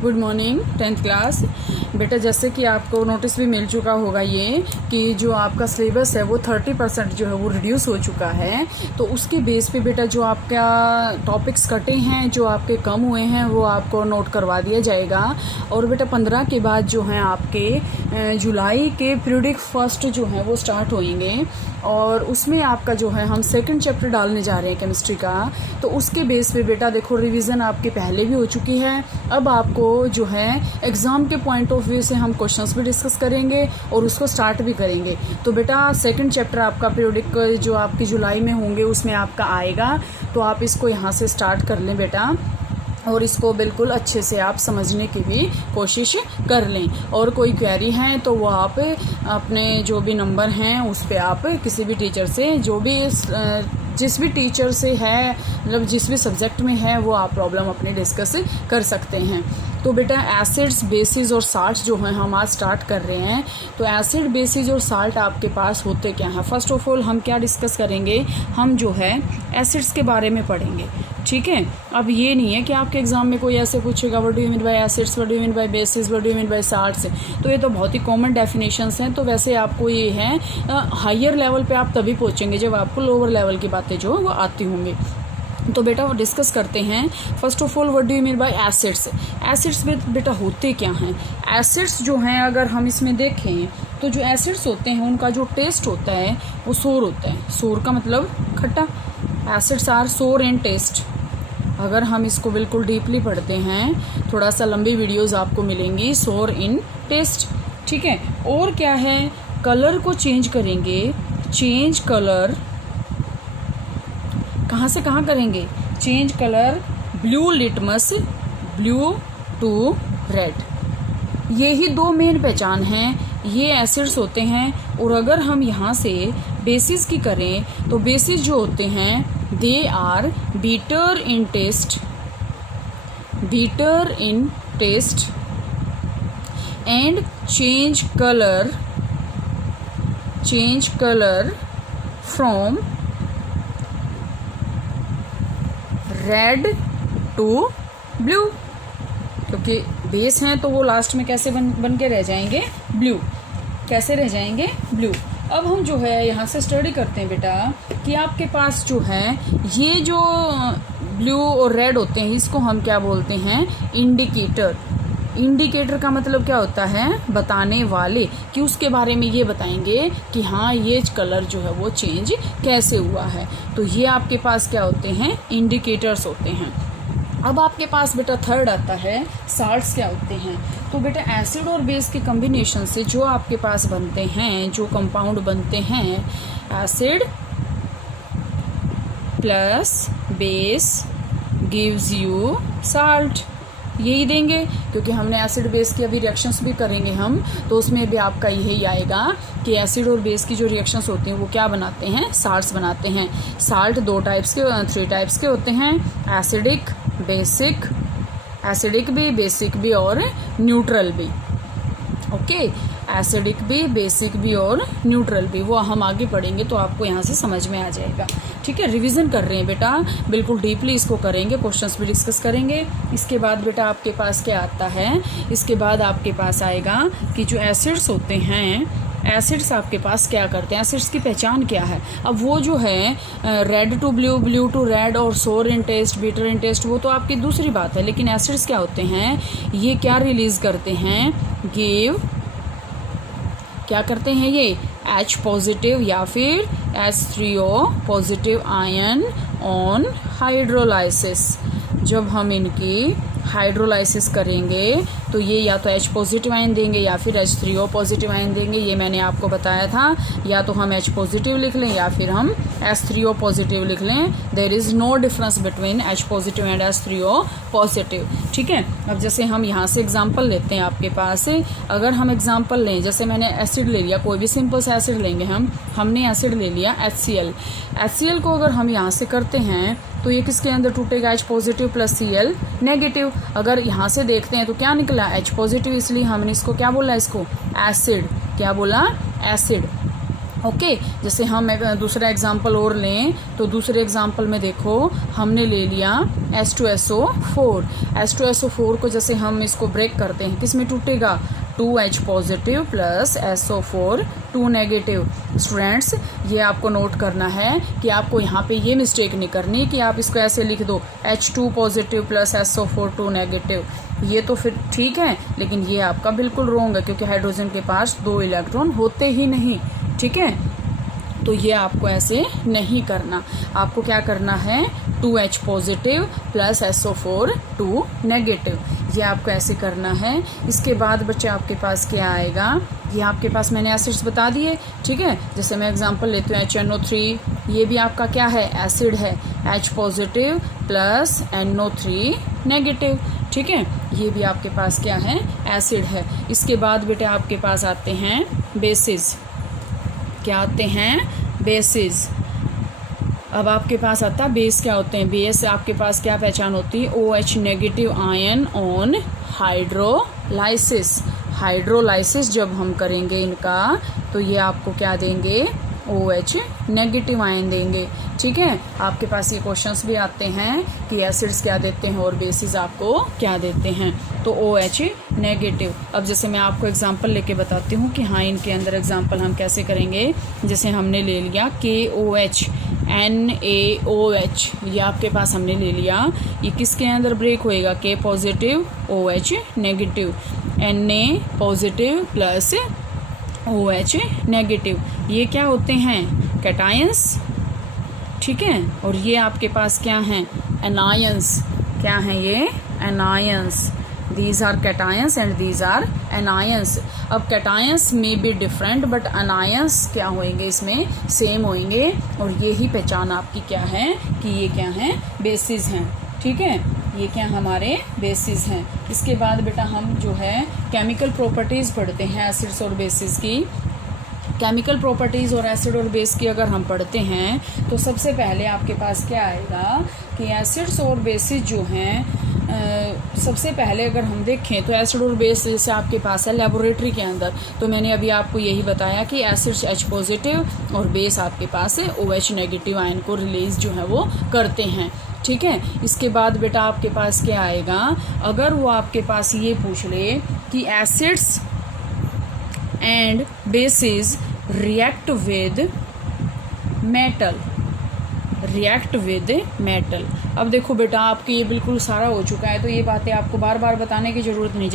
Good morning 10th class. बेटा जैसे कि आपको नोटिस भी मिल चुका होगा ये कि जो आपका सिलेबस है वो 30% जो है वो रिड्यूस हो चुका है। तो उसके बेस पे बेटा जो आपका टॉपिक्स कटे हैं, जो आपके कम हुए हैं, वो आपको नोट करवा दिया जाएगा। और बेटा 15 के बाद जो है आपके जुलाई के पीरियडिक फर्स्ट जो है वो स्टार्ट होंगे और उसमें आपका जो है हम सेकंड चैप्टर डालने जा रहे हैं केमिस्ट्री का। तो उसके बेस पे बेटा देखो रिवीजन आपके पहले भी हो चुकी है। अब आपको जो है एग्ज़ाम के पॉइंट ऑफ व्यू से हम क्वेश्चंस भी डिस्कस करेंगे और उसको स्टार्ट भी करेंगे। तो बेटा सेकंड चैप्टर आपका पीरियडिक जो आपकी जुलाई में होंगे उसमें आपका आएगा, तो आप इसको यहाँ से स्टार्ट कर लें बेटा और इसको बिल्कुल अच्छे से आप समझने की भी कोशिश कर लें। और कोई क्वेरी है तो वो आप अपने जो भी नंबर हैं उस पर आप किसी भी टीचर से जिस भी टीचर से है, मतलब जिस भी सब्जेक्ट में है, वो आप प्रॉब्लम अपनी डिस्कस कर सकते हैं। तो बेटा एसिड्स, बेसिस और साल्ट जो हैं हम आज स्टार्ट कर रहे हैं। तो एसिड, बेसिस और साल्ट आपके पास होते क्या हैं? फर्स्ट ऑफ ऑल हम क्या डिस्कस करेंगे, हम जो है एसिड्स के बारे में पढ़ेंगे, ठीक है। अब ये नहीं है कि आपके एग्जाम में कोई ऐसे पूछेगा what do you mean by acids, what do you mean by basis, what do you mean by salts. तो ये तो बहुत ही कॉमन डेफिनेशंस हैं। तो वैसे आपको ये है हायर लेवल पे आप तभी पहुँचेंगे जब आपको लोअर लेवल की बातें जो वो आती होंगी। तो बेटा वो डिस्कस करते हैं। First of all what do you mean by acids. Acids बेटा होते क्या हैं? एसिड्स जो हैं अगर हम इसमें देखें तो जो एसिड्स होते हैं उनका जो टेस्ट होता है वो सोर होता है। सोर का मतलब खट्टा। एसिड्स आर सोर इन टेस्ट। अगर हम इसको बिल्कुल डीपली पढ़ते हैं, थोड़ा सा लंबी वीडियोस आपको मिलेंगी, सोर इन टेस्ट, ठीक है। और क्या है, कलर को चेंज करेंगे। चेंज कलर कहाँ से कहाँ करेंगे? Change colour blue litmus, blue to red. ये ही दो मेन पहचान हैं, ये एसिड्स होते हैं। और अगर हम यहाँ से बेसिस की करें तो बेसिस जो होते हैं they are bitter in taste, bitter in taste and change colour from red to blue. क्योंकि बेस हैं तो वो लास्ट में कैसे बन के रह जाएंगे? ब्लू। कैसे रह जाएंगे? ब्लू। अब हम जो है यहाँ से स्टडी करते हैं बेटा कि आपके पास जो है ये जो ब्लू और रेड होते हैं इसको हम क्या बोलते हैं? इंडिकेटर। इंडिकेटर का मतलब क्या होता है? बताने वाले, कि उसके बारे में ये बताएंगे कि हाँ ये कलर जो है वो चेंज कैसे हुआ है। तो ये आपके पास क्या होते हैं? इंडिकेटर्स होते हैं। अब आपके पास बेटा थर्ड आता है साल्ट्स। क्या होते हैं? तो बेटा एसिड और बेस के कॉम्बिनेशन से जो आपके पास बनते हैं, जो कंपाउंड बनते हैं, acid plus base gives you salt. यही देंगे क्योंकि हमने एसिड बेस की अभी रिएक्शंस भी करेंगे हम, तो उसमें भी आपका यही आएगा कि एसिड और बेस की जो रिएक्शंस होती हैं वो क्या बनाते हैं? साल्ट्स बनाते हैं। साल्ट थ्री टाइप्स के होते हैं, एसिडिक, बेसिक, एसिडिक भी, बेसिक भी और न्यूट्रल भी। ओके, एसिडिक भी, बेसिक भी और न्यूट्रल भी, वो हम आगे पढ़ेंगे तो आपको यहाँ से समझ में आ जाएगा, ठीक है। रिवीजन कर रहे हैं बेटा, बिल्कुल डीपली इसको करेंगे, क्वेश्चंस भी डिस्कस करेंगे। इसके बाद बेटा आपके पास क्या आता है? इसके बाद आपके पास आएगा कि जो एसिड्स होते हैं, एसिड्स आपके पास क्या करते हैं, एसिड्स की पहचान क्या है। अब वो जो है red to blue, blue to red और sour in taste, bitter in taste, वो तो आपकी दूसरी बात है। लेकिन एसिड्स क्या होते हैं? ये क्या रिलीज करते हैं? क्या करते हैं ये? H पॉजिटिव या फिर H3O positive ion on hydrolysis. जब हम इनकी हाइड्रोलाइसिस करेंगे तो ये या तो H पॉजिटिव आयन देंगे या फिर H3O पॉजिटिव आयन देंगे। ये मैंने आपको बताया था, या तो हम H पॉजिटिव लिख लें या फिर हम H3O पॉजिटिव लिख लें। There is no difference between H positive and H3O positive, ठीक है। अब जैसे हम यहाँ से एग्जांपल लेते हैं आपके पास, अगर हम एग्जांपल लें, जैसे मैंने एसिड ले लिया, कोई भी सिंपल सा एसिड लेंगे हमने एसिड ले लिया HCl। HCl को अगर हम यहाँ से करते हैं तो ये किसके अंदर टूटेगा? H positive plus Cl negative. अगर यहाँ से देखते हैं तो क्या निकला? H पॉजिटिव, इसलिए हमने इसको क्या बोला? इसको एसिड। क्या बोला? एसिड। ओके जैसे हम एक दूसरा एग्जांपल और लें तो दूसरे एग्जांपल में देखो हमने ले लिया H2SO4। H2SO4 को जैसे हम इसको ब्रेक करते हैं किस में टूटेगा 2H positive plus SO4 2 negative. Students ये आपको नोट करना है कि आपको यहाँ पे ये मिस्टेक नहीं करनी कि आप इसको ऐसे लिख दो H2 positive plus SO4 2 negative, ये तो फिर ठीक है लेकिन ये आपका बिल्कुल रॉन्ग है क्योंकि हाइड्रोजन के पास 2 इलेक्ट्रॉन होते ही नहीं, ठीक है। तो ये आपको ऐसे नहीं करना, आपको क्या करना है 2H positive plus SO4 2 negative, ये आपको ऐसे करना है। इसके बाद बच्चे आपके पास क्या आएगा, ये आपके पास मैंने एसिड्स बता दिए, ठीक है। जैसे मैं एग्जांपल लेती हूँ HNO3, ये भी आपका क्या है एसिड है, H positive plus NO3 negative, ठीक है। ये भी आपके पास क्या है एसिड है। इसके बाद बेटे आपके पास आते हैं बेसिस, क्या आते हैं बेसिस। अब आपके पास आता है बेस क्या होते हैं, बेस आपके पास क्या पहचान होती है OH negative ion on hydrolysis. Hydrolysis जब हम करेंगे इनका तो ये आपको क्या देंगे OH नेगेटिव आयन देंगे, ठीक है। आपके पास ये क्वेश्चंस भी आते हैं कि एसिड्स क्या देते हैं और बेसिस आपको क्या देते हैं, तो OH नेगेटिव। अब जैसे मैं आपको एग्जांपल लेके बताती हूँ कि हाँ इनके अंदर एग्जांपल हम कैसे करेंगे। जैसे हमने ले लिया KOH NaOH, ये आपके पास हमने ले लिया, ये किसके अंदर ब्रेक होएगा K positive OH negative, Na positive plus OH negative, ये क्या होते हैं कैटायंस, ठीक है। और ये आपके पास क्या हैं एनायंस, क्या हैं ये anions, these are cations and these are anions। अब cations may be different but anions क्या होंगे इसमें सेम होंगे, और ये ही पहचान आपकी क्या है कि ये क्या है बेसिस हैं, ठीक है। ये क्या हमारे बेसिस हैं। इसके बाद बेटा हम जो है केमिकल प्रॉपर्टीज़ पढ़ते हैं एसिड्स और बेसिस की। केमिकल प्रॉपर्टीज़ और एसिड और बेस की अगर हम पढ़ते हैं तो सबसे पहले आपके पास क्या आएगा कि एसिड्स और बेसिस जो हैं सबसे पहले अगर हम देखें तो एसिड और बेस जैसे आपके पास है लेबोरेटरी के अंदर, तो मैंने अभी आपको यही बताया कि एसिड्स H पॉजिटिव और बेस आपके पास है OH नेगेटिव आयन को रिलीज जो है वो करते हैं, ठीक है। इसके बाद बेटा आपके पास क्या आएगा, अगर वो आपके पास ये पूछ ले कि acids and bases react with metal, react with metal. अब देखो बेटा आपके ये बिल्कुल सारा हो चुका है तो ये बातें आपको बार बार बताने की ज़रूरत नहीं।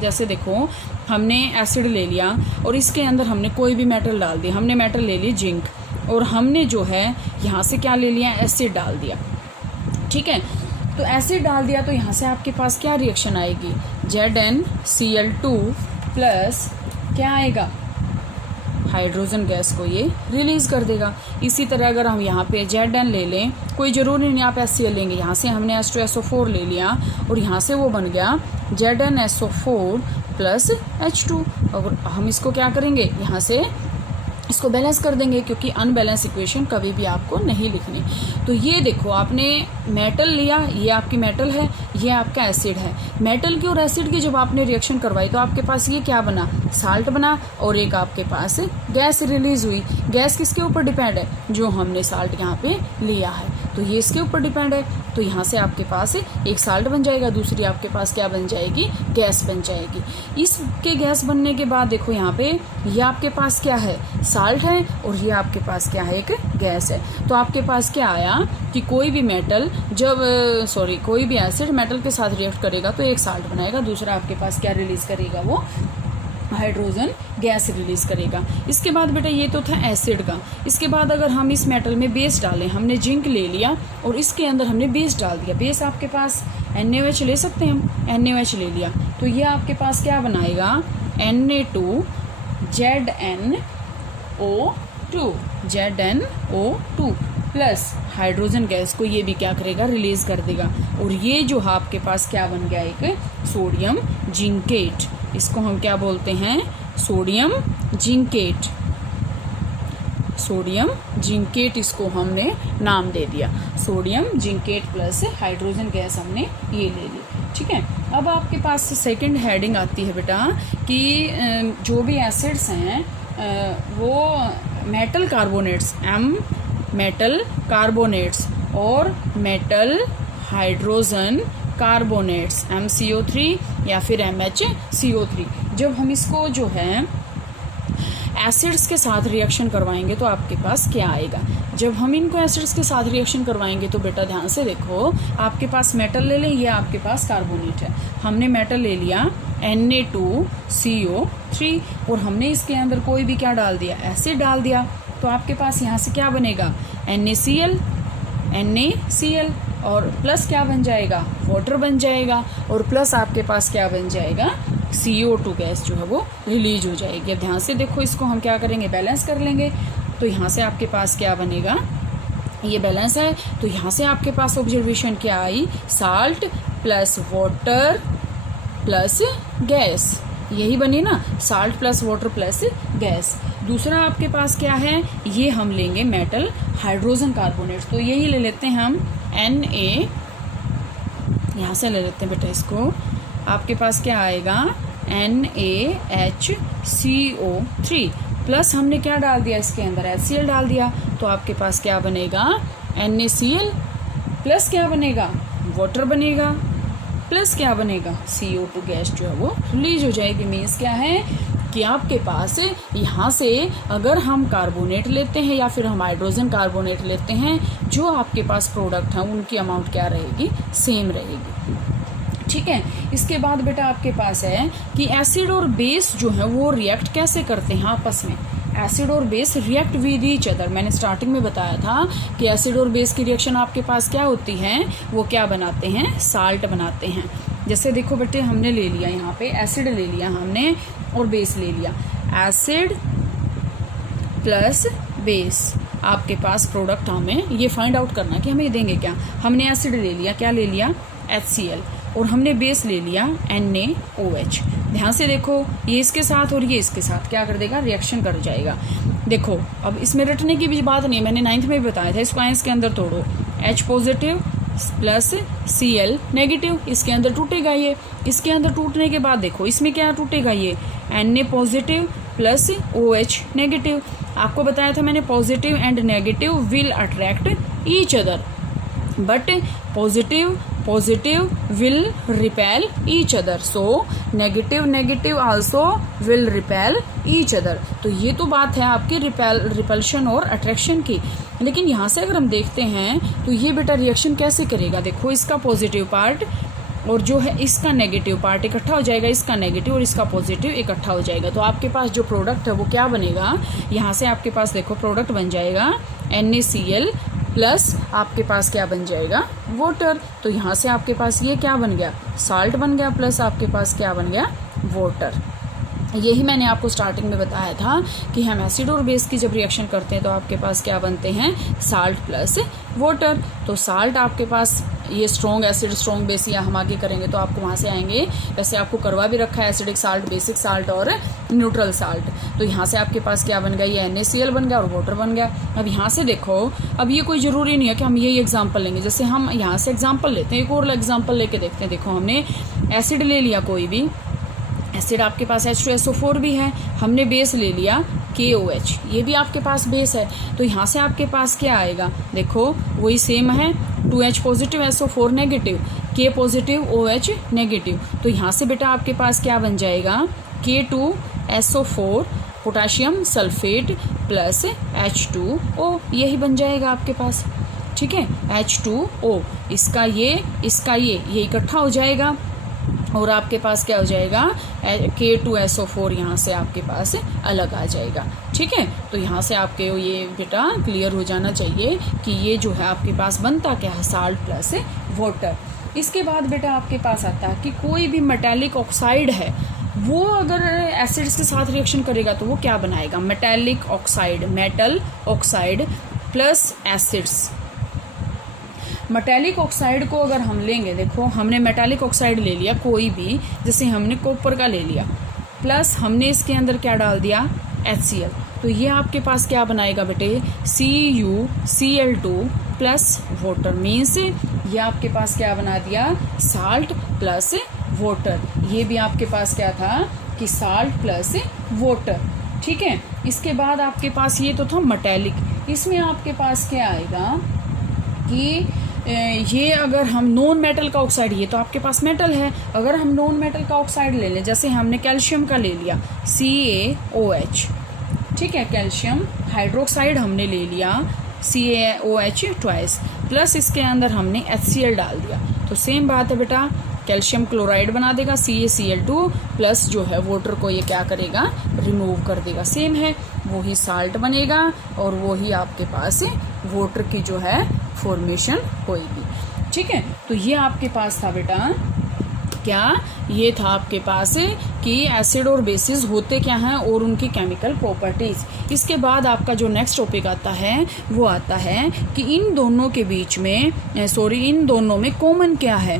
जैसे देखो हमने एसिड ले लिया और इसके अंदर हमने कोई भी मेटल डाल दिया, हमने मेटल ले ली जिंक, और हमने जो है यहाँ से क्या ले लिया एसिड डाल दिया, ठीक है। तो एसिड डाल दिया तो यहाँ से आपके पास क्या रिएक्शन आएगी ZnCl2 प्लस क्या आएगा हाइड्रोजन गैस को ये रिलीज कर देगा। इसी तरह अगर हम यहाँ पे Zn ले लें, कोई ज़रूरी नहीं आप HCl लेंगे, यहाँ से हमने H2SO4 ले लिया और यहाँ से वो बन गया ZnSO4 प्लस H2। और हम इसको क्या करेंगे यहाँ से इसको बैलेंस कर देंगे क्योंकि अनबैलेंस इक्वेशन कभी भी आपको नहीं लिखनी। तो ये देखो आपने मेटल लिया, ये आपकी मेटल है, ये आपका एसिड है। मेटल की और एसिड की जब आपने रिएक्शन करवाई तो आपके पास ये क्या बना साल्ट बना, और एक आपके पास गैस रिलीज हुई। गैस किसके ऊपर डिपेंड है, जो हमने साल्ट यहाँ पे लिया है तो ये इसके ऊपर डिपेंड है। तो यहाँ से आपके पास एक साल्ट बन जाएगा, दूसरी आपके पास क्या बन जाएगी गैस बन जाएगी। इसके गैस बनने के बाद देखो यहाँ पे ये आपके पास क्या है साल्ट है और ये आपके पास क्या है एक गैस है। तो आपके पास क्या आया कि कोई भी मेटल जब कोई भी एसिड मेटल के साथ रिएक्ट करेगा तो एक साल्ट बनाएगा, दूसरा आपके पास क्या रिलीज करेगा वो हाइड्रोजन गैस रिलीज करेगा। इसके बाद बेटा ये तो था एसिड का। इसके बाद अगर हम इस मेटल में बेस डालें, हमने जिंक ले लिया और इसके अंदर हमने बेस डाल दिया, बेस आपके पास NaOH ले सकते हैं हम, NaOH ले लिया तो ये आपके पास क्या बनाएगा ZnO2 प्लस हाइड्रोजन गैस को ये भी क्या करेगा रिलीज कर देगा। और ये जो आपके पास क्या बन गया एक सोडियम जिंकेट, इसको हम क्या बोलते हैं सोडियम जिंकेट। सोडियम जिंकेट इसको हमने नाम दे दिया, sodium zincate plus hydrogen gas हमने ये ले ली, ठीक है। अब आपके पास सेकंड हेडिंग आती है बेटा कि जो भी एसिड्स हैं वो मेटल कार्बोनेट्स मेटल कार्बोनेट्स और मेटल हाइड्रोजन कार्बोनेट्स MCO3 या फिर MHCO3। जब हम इसको जो है एसिड्स के साथ रिएक्शन करवाएंगे तो आपके पास क्या आएगा। जब हम इनको एसिड्स के साथ रिएक्शन करवाएंगे तो बेटा ध्यान से देखो, आपके पास मेटल ले लें, ये आपके पास कार्बोनेट है। हमने मेटल ले लिया Na2CO3 और हमने इसके अंदर कोई भी क्या डाल दिया, एसिड डाल दिया, तो आपके पास यहाँ से क्या बनेगा, NaCl और प्लस क्या बन जाएगा, वाटर बन जाएगा, और प्लस आपके पास क्या बन जाएगा, CO2 गैस जो है वो रिलीज हो जाएगी। अब ध्यान से देखो, इसको हम क्या करेंगे, बैलेंस कर लेंगे। तो यहाँ से आपके पास क्या बनेगा, ये बैलेंस है, तो यहाँ से आपके पास ऑब्जर्वेशन क्या आई, salt plus water plus gas, यही बनी ना, salt plus water plus gas. दूसरा आपके पास क्या है, ये हम लेंगे मेटल हाइड्रोजन कार्बोनेट, तो यही ले लेते हैं हम Na, यहाँ से ले लेते हैं बेटा इसको, आपके पास क्या आएगा NaHCO3 प्लस हमने क्या डाल दिया इसके अंदर, HCl डाल दिया, तो आपके पास क्या बनेगा, NaCl प्लस क्या बनेगा, वाटर बनेगा, प्लस क्या बनेगा, CO2 गैस जो है वो रिलीज हो जाएगी। मीन्स क्या है कि आपके पास यहाँ से अगर हम कार्बोनेट लेते हैं या फिर हम हाइड्रोजन कार्बोनेट लेते हैं, जो आपके पास प्रोडक्ट है उनकी अमाउंट क्या रहेगी, सेम रहेगी। ठीक है, इसके बाद बेटा आपके पास है कि एसिड और बेस जो है वो रिएक्ट कैसे करते हैं आपस में। एसिड और base react with each other, मैंने स्टार्टिंग में बताया था कि एसिड और बेस की रिएक्शन आपके पास क्या होती है, वो क्या बनाते हैं, साल्ट बनाते हैं। जैसे देखो बेटे, हमने ले लिया यहाँ पे एसिड ले लिया हमने और बेस ले लिया, एसिड प्लस बेस, आपके पास प्रोडक्ट हमें ये फाइंड आउट करना कि हमें देंगे क्या। हमने एसिड ले लिया, क्या ले लिया, HCl, और हमने बेस ले लिया NaOH। ध्यान से देखो, ये इसके साथ और ये इसके साथ क्या कर देगा, रिएक्शन कर जाएगा। देखो अब इसमें रटने की भी बात नहीं, मैंने 9th में भी बताया था, इसको आयंस के अंदर तोड़ो, H positive plus Cl negative, इसके अंदर टूटेगा ये, इसके अंदर टूटने के बाद देखो इसमें क्या टूटेगा, ये Na positive plus OH negative. आपको बताया था मैंने, positive and negative will attract each other but positive will repel each other, so negative also will repel each other। तो ये तो बात है आपकी रिपल्शन और अट्रैक्शन की। लेकिन यहाँ से अगर हम देखते हैं तो ये बेटा रिएक्शन कैसे करेगा, देखो इसका पॉजिटिव पार्ट और जो है इसका नेगेटिव पार्ट इकट्ठा हो जाएगा, इसका नेगेटिव और इसका पॉजिटिव इकट्ठा हो जाएगा, तो आपके पास जो प्रोडक्ट है वो क्या बनेगा, यहाँ से आपके पास देखो प्रोडक्ट बन जाएगा NaCl प्लस आपके पास क्या बन जाएगा, वाटर। तो यहाँ से आपके पास ये क्या बन गया, साल्ट बन गया, प्लस आपके पास क्या बन गया, वाटर। यही मैंने आपको स्टार्टिंग में बताया था कि हम एसिड और बेस की जब रिएक्शन करते हैं तो आपके पास क्या बनते हैं, साल्ट प्लस वाटर। तो साल्ट आपके पास ये स्ट्रॉन्ग एसिड स्ट्रॉन्ग बेस, या हम आगे करेंगे तो आपको वहाँ से आएंगे, वैसे आपको करवा भी रखा है एसिडिक साल्ट, बेसिक साल्ट और न्यूट्रल साल्ट। तो यहाँ से आपके पास क्या बन गया, ये NaCl बन गया और वाटर बन गया। अब यहाँ से देखो, अब ये कोई ज़रूरी नहीं है कि हम यही एग्जाम्पल लेंगे, जैसे हम यहाँ से एग्जाम्पल लेते हैं, एक और एग्जाम्पल लेके देखते हैं। देखो हमने एसिड ले लिया, कोई भी एसिड आपके पास H2SO4 भी है, हमने बेस ले लिया KOH, ये भी आपके पास बेस है, तो यहाँ से आपके पास क्या आएगा, देखो वही सेम है, 2H positive SO4 negative, K positive OH negative. तो यहाँ से बेटा आपके पास क्या बन जाएगा, K2SO4 potassium sulphate plus H2O, यही बन जाएगा आपके पास। ठीक है, H2O, इसका ये इकट्ठा हो जाएगा और आपके पास क्या हो जाएगा, K2SO4 यहाँ से आपके पास अलग आ जाएगा। ठीक है, तो यहाँ से आपके ये बेटा क्लियर हो जाना चाहिए कि ये जो है आपके पास बनता क्या है, साल्ट प्लस वाटर। इसके बाद बेटा आपके पास आता है कि कोई भी मेटालिक ऑक्साइड है, वो अगर एसिड्स के साथ रिएक्शन करेगा तो वो क्या बनाएगा, metallic oxide, metal oxide plus acids. Metallic oxide को अगर हम लेंगे, देखो हमने मेटालिक ऑक्साइड ले लिया कोई भी, जैसे हमने कॉपर का ले लिया, प्लस हमने इसके अंदर क्या डाल दिया, HCl, तो ये आपके पास क्या बनाएगा बेटे, CuCl2 प्लस वाटर। मीन्स ये आपके पास क्या बना दिया, साल्ट प्लस वाटर। ये भी आपके पास क्या था कि साल्ट प्लस वाटर। ठीक है। इसके बाद आपके पास ये तो था मेटेलिक, इसमें आपके पास क्या आएगा कि ये अगर हम नॉन मेटल का ऑक्साइड, ये तो आपके पास मेटल है, अगर हम नॉन मेटल का ऑक्साइड ले लें, जैसे हमने कैल्शियम का ले लिया CaOH, ठीक है, कैल्शियम हाइड्रोक्साइड हमने ले लिया CaOH ट्वाइस, प्लस इसके अंदर हमने HCl डाल दिया, तो सेम बात है बेटा, कैल्शियम क्लोराइड बना देगा CaCl2 प्लस जो है वाटर को ये क्या करेगा, रिमूव कर देगा, सेम है, वही साल्ट बनेगा और वही आपके पास वाटर की जो है फॉर्मेशन होएगी, ठीक है। तो ये आपके पास था बेटा, क्या ये था आपके पास कि एसिड और बेसिस होते क्या हैं और उनकी केमिकल प्रॉपर्टीज। इसके बाद आपका जो नेक्स्ट टॉपिक आता है वो आता है कि इन दोनों के बीच में इन दोनों में कॉमन क्या है।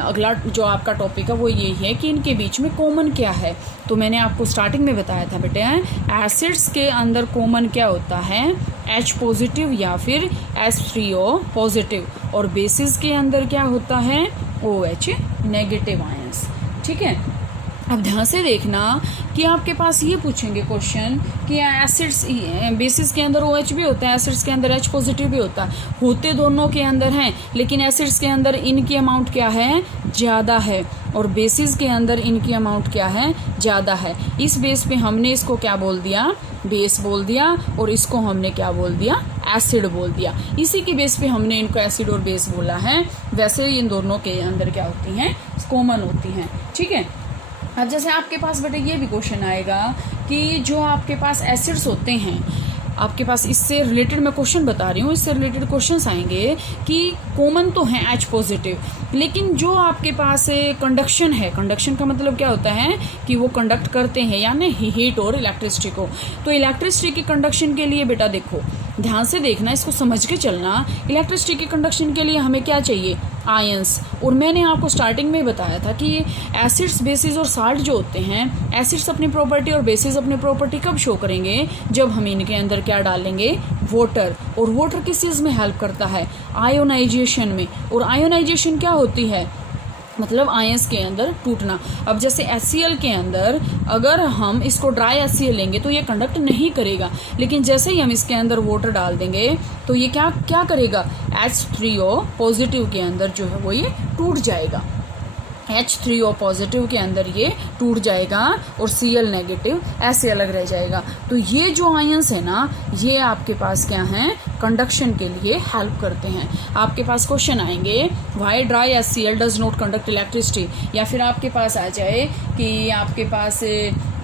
अगला जो आपका टॉपिक है वो यही है कि इनके बीच में कॉमन क्या है। तो मैंने आपको स्टार्टिंग में बताया था बेटे, एसिड्स के अंदर कॉमन क्या होता है, H पॉजिटिव या फिर H3O पॉजिटिव, और बेसिस के अंदर क्या होता है, OH नेगेटिव आयंस, ठीक है। अब ध्यान से देखना कि आपके पास ये पूछेंगे क्वेश्चन कि एसिड्स बेसिस के अंदर OH भी होता है, एसिड्स के अंदर H पॉजिटिव भी होता है, होते दोनों के अंदर हैं, लेकिन एसिड्स के अंदर इनकी अमाउंट क्या है, ज़्यादा है, और बेसिस के अंदर इनकी अमाउंट क्या है, ज़्यादा है। इस बेस पे हमने इसको क्या बोल दिया, बेस बोल दिया, और इसको हमने क्या बोल दिया, एसिड बोल दिया। इसी की बेस पे हमने इनको एसिड और बेस बोला है। वैसे इन दोनों के अंदर क्या होती हैं, कॉमन होती हैं, ठीक है। अब जैसे आपके पास बेटे ये भी क्वेश्चन आएगा कि जो आपके पास एसिड्स होते हैं, आपके पास इससे रिलेटेड मैं क्वेश्चन बता रही हूँ, इससे रिलेटेड क्वेश्चंस आएंगे कि कॉमन तो है H पॉजिटिव, लेकिन जो आपके पास कंडक्शन है, कंडक्शन का मतलब क्या होता है कि वो कंडक्ट करते हैं यानी हीट और इलेक्ट्रिसिटी को। तो इलेक्ट्रिसिटी की कंडक्शन के लिए बेटा देखो, ध्यान से देखना, इसको समझ के चलना। इलेक्ट्रिसिटी के कंडक्शन के लिए हमें क्या चाहिए, आयंस। और मैंने आपको स्टार्टिंग में बताया था कि एसिड्स, बेसिस और साल्ट जो होते हैं, एसिड्स अपनी प्रॉपर्टी और बेसिस अपनी प्रॉपर्टी कब शो करेंगे, जब हम इनके अंदर क्या डालेंगे, वाटर। और वाटर किस चीज़ में हेल्प करता है, आयोनाइजेशन में। और आयोनाइजेशन क्या होती है, मतलब आयंस के अंदर टूटना। अब जैसे HCl के अंदर अगर हम इसको ड्राई HCl लेंगे तो ये कंडक्ट नहीं करेगा, लेकिन जैसे ही हम इसके अंदर वाटर डाल देंगे तो ये क्या करेगा, H3O पॉजिटिव के अंदर जो है वो ये टूट जाएगा, H3O पॉजिटिव के अंदर ये टूट जाएगा और Cl नेगेटिव ऐसे अलग रह जाएगा। तो ये जो आयंस है ना, ये आपके पास क्या हैं, कंडक्शन के लिए हेल्प करते हैं। आपके पास क्वेश्चन आएंगे why dry HCl does not conduct electricity, या फिर आपके पास आ जाए कि आपके पास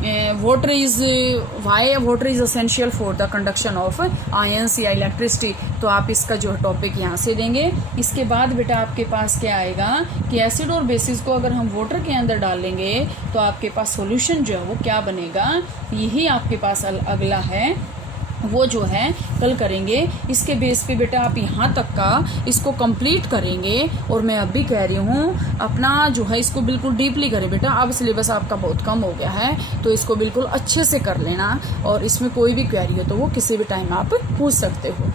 why water is essential for the conduction of ions या इलेक्ट्रिसिटी। तो आप इसका जो टॉपिक यहाँ से देंगे। इसके बाद बेटा आपके पास क्या आएगा कि एसिड और बेसिस को अगर हम वाटर के अंदर डालेंगे तो आपके पास सॉल्यूशन जो है वो क्या बनेगा, यही आपके पास अगला है, वो जो है कल करेंगे। इसके बेस पे बेटा आप यहाँ तक का इसको कंप्लीट करेंगे। और मैं अब भी कह रही हूँ अपना जो है इसको बिल्कुल डीपली करें बेटा। अब सिलेबस आपका बहुत कम हो गया है तो इसको बिल्कुल अच्छे से कर लेना, और इसमें कोई भी क्वेरी हो तो वो किसी भी टाइम आप पूछ सकते हो।